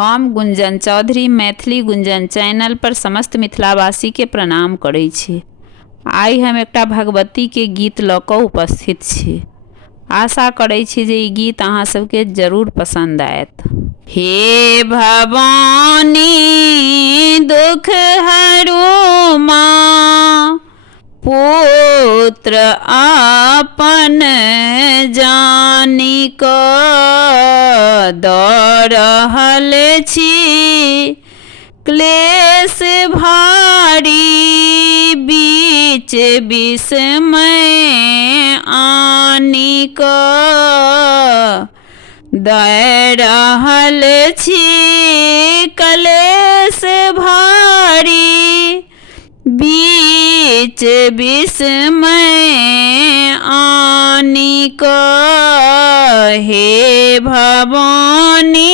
हम गुंजन चौधरी मैथिली गुंजन चैनल पर समस्त मिथिलावासी के प्रणाम करै छी। आइ हम एकटा भगवती के गीत लऽ कऽ उपस्थित छी। आशा करै छी जे ई गीत अहाँ सबके जरूर पसंद आयत। हे भवानी दुख हरू माँ, पुत्र आपन जानी कऽ दऽ रहल छी क्लेश भारी, बीच विषमय आनि कऽ दऽ रहल छी क्लेश भारी, बीच विषमय आनि कऽ। हे भवानी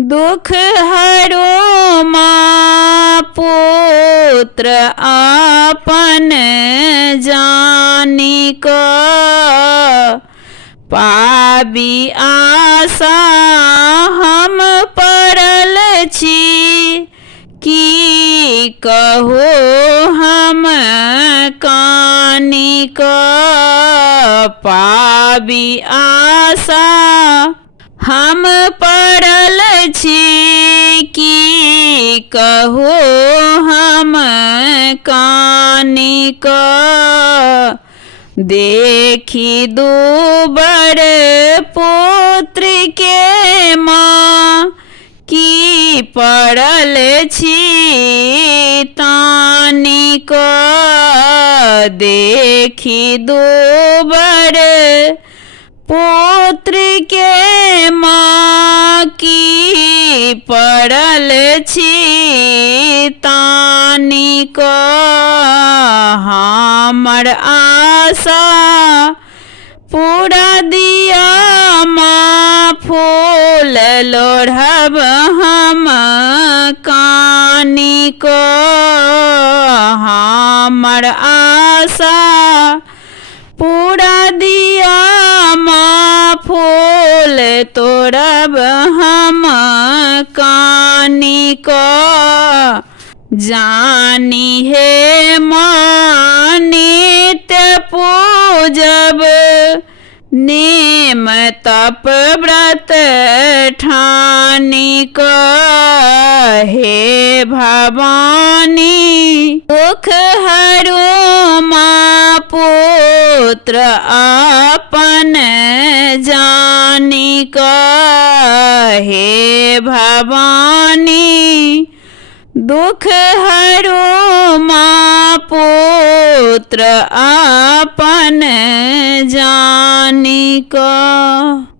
दुख हरू माँ, पुत्र आपन जानी कऽ पाबी आशा हम पड़ल छी, की कहू हम कानि कऽ पाबी आशा हम पड़ल छी, की कहू हम कानि कऽ। देखी दूबर पुत्र के माँ, की पड़ल छी तानि कऽ। देखी दूबर पुत्र के माँ, की पड़ल छी तानि कऽ। हमर आशा पूरा दिया माँ, फूल लोढ़ब हम कानि कऽ। हमर आशा पूरा दिया माँ, फूल तोड़ब हम कानि कऽ। जानी हे माँ नित्य पूजब, नेम तप व्रत ठानि कऽ। हे भवानी दुख हरू माँ, पुत्र आपन जानी कऽ। हे भवानी दुख हरू माँ, पुत्र आपन जानी कऽ।